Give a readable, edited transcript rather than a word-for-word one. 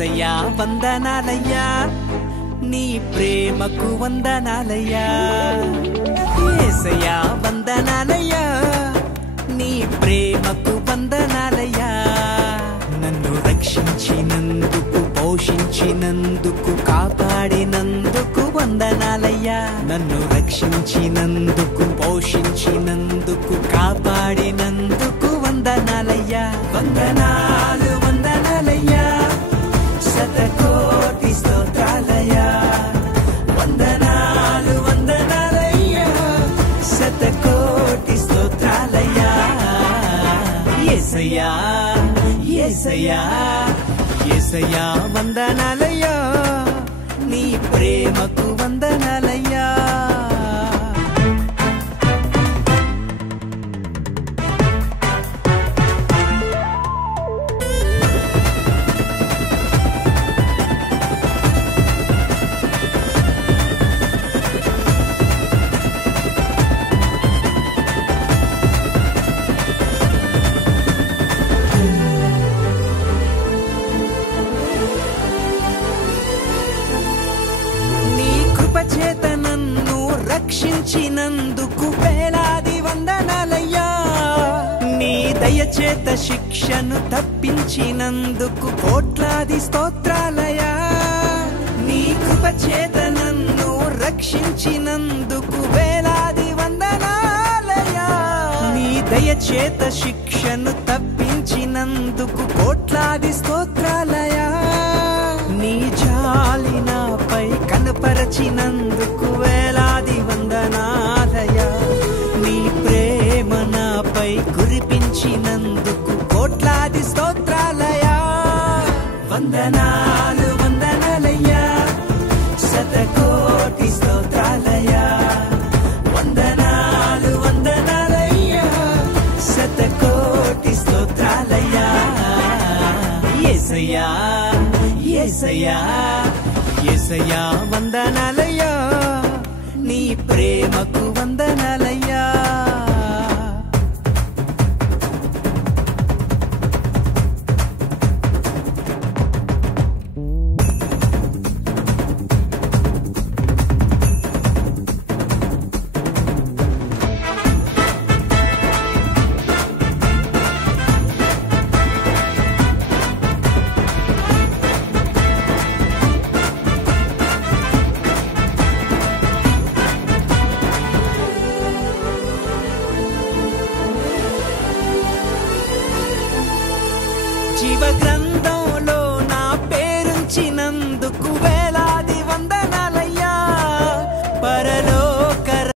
యేసయ్యా వందనాలయ్యా నీ ప్రేమకు వందనాలయ్యా యేసయ్యా వందనాలయ్యా నీ ప్రేమకు వందనాలయ్యా నన్ను రక్షించినందుకు పోషించినందుకు కాపాడినందుకు వందనాలయ్యా నన్ను రక్షించినందుకు పోషించినందుకు కాపాడినందుకు వందనాలయ్యా వందనాలు వందనాలయ్యా శతకోటి స్తోత్రాలయ్యా వందనాలు వందనాలయ్యా శతకోటి స్తోత్రాలయ్యా యేసయ్యా యేసయ్యా యేసయ్యా వందనాలయ్యా నీ ప్రేమకు వందనాలయ్యా చేత నన్ను రక్షించినందుకు వేలాది వందనాలయ్యా నీ దయచేత శిక్షను తప్పించినందుకు కోట్లాది స్తోత్రాలయ్యా నీ కృప చేత నన్ను రక్షించినందుకు వేలాది వందనాలయ్యా నీ దయచేత శిక్షను తప్పించినందుకు కోట్లాది స్తోత్రాలయ్యా నీ జాలి నాపై కనపరచినందుకు వేలాది వందనాలయ్యా నీ ప్రేమ నాపై కురిపించినందుకు కోట్లాది స్తోత్రాలయ్యా వందనాలు వందనాలయ్యా శతకోటి స్తోత్రాలయ్యా వందనాలు వందనాలయ్యా శతకోటి స్తోత్రాలయ్యా యేసయ్యా యేసయ్యా యేసయ్యా వందనాలయ్యా నీ ప్రేమకు వందనాలయ్యా జీవ గ్రంథం